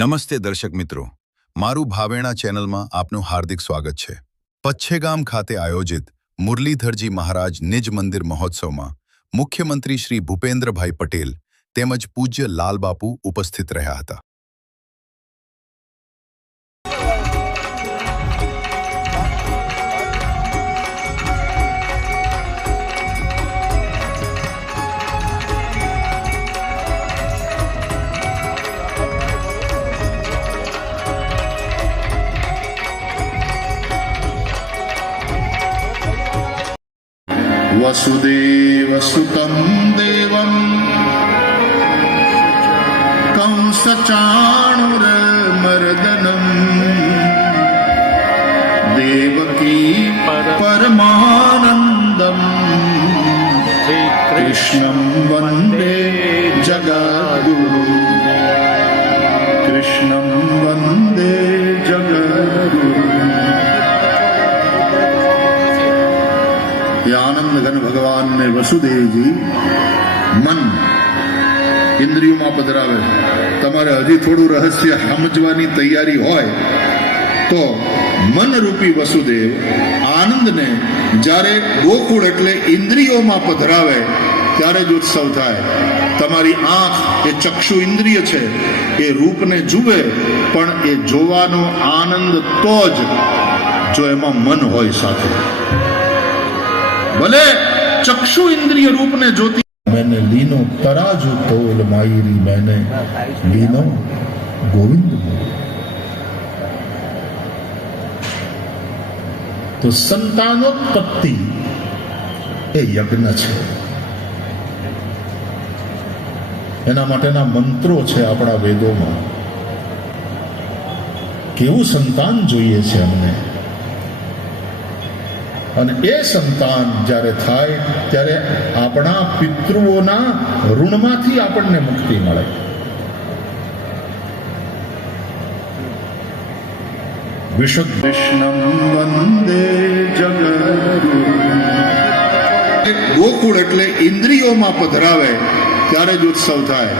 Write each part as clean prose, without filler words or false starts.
નમસ્તે દર્શક મિત્રો, મારું ભાવેણા ચેનલમાં આપનું હાર્દિક સ્વાગત છે। પચ્છેગામ ખાતે આયોજિત મુરલીધરજી મહારાજ નિજ મંદિર મહોત્સવમાં મુખ્યમંત્રી શ્રી ભૂપેન્દ્રભાઈ પટેલ તેમજ પૂજ્ય લાલબાપુ ઉપસ્થિત રહ્યા હતા। वसुदेवसुतं देवं कंसचाणूरमर्दनं देवकी परमानन्दं कृष्णं वन्दे जगद्गुरुं कृष्णं वन्दे जगद्गुरुं। आनंद घन भगवान ने वसुदेव जी मन इंद्रियों में पधरावे। तमारे हजी थोड़ू रहस्य समझवानी तैयारी होय तो मन रूपी वसुदेव आनंद ने जारे गोकुळ एटले इंद्रियों में पधरावे त्यारे ज उत्सव थाय। तमारी आंख ए चक्षु इंद्रिय छे, ए रूप ने जुवे पण ए जोवानो आनंद तो ज जो एमां मन होय साथे। भले चक्षु इंद्रिय रूप ने ज्योति मैंने लीनो तराजू तोल मायरी मैंने लीनो गोविंद मोल। तो संतानोत्पत्ति ए यज्ञ छे, एना माटेना मंत्रो छे आपणा वेदोमां। केवुं संतान जोईए छे अमने, અને એ સંતાન જ્યારે થાય ત્યારે આપણા પિતૃઓના ઋણમાંથી આપણને મુક્તિ મળે। વિશુદ્ધ કૃષ્ણં વંદે જગદ્ગુરું। ગોકુળ એટલે ઇન્દ્રિયોમાં પધરાવે ત્યારે જ ઉત્સવ થાય।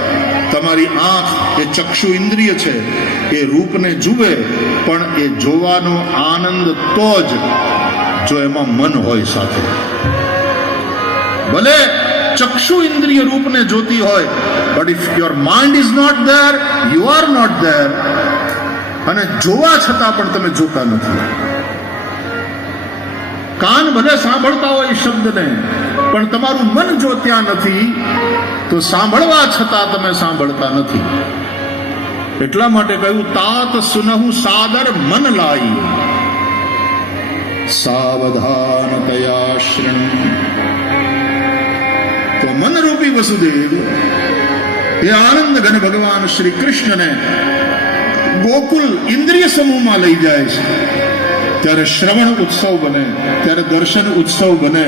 તમારી આંખ એ ચક્ષુ ઇન્દ્રિય છે, એ રૂપને જુએ પણ એ જોવાનો આનંદ તો જ जो एमा मन होय साथे। भले चक्षु इंद्रिय रूप ने ज्योति होय, but if your mind is not there, you are not there, अने जोवा छता पण तमे जोता नथी। कान भले सांभळता होय शब्द ने, पण तमारुं मन जो त्यां नथी तो सांभळवा छता तमे सांभळता नथी। એટલા માટે કહ્યું तात सुनहु सादर मन लाई सावधानतया शृणु। तो मन रूपी वसुदेव ये आनंद घन भगवान श्री कृष्ण ने गोकुल इंद्रिय समूह में लई जाए, त्यारे श्रवण उत्सव बने, त्यारे दर्शन उत्सव बने,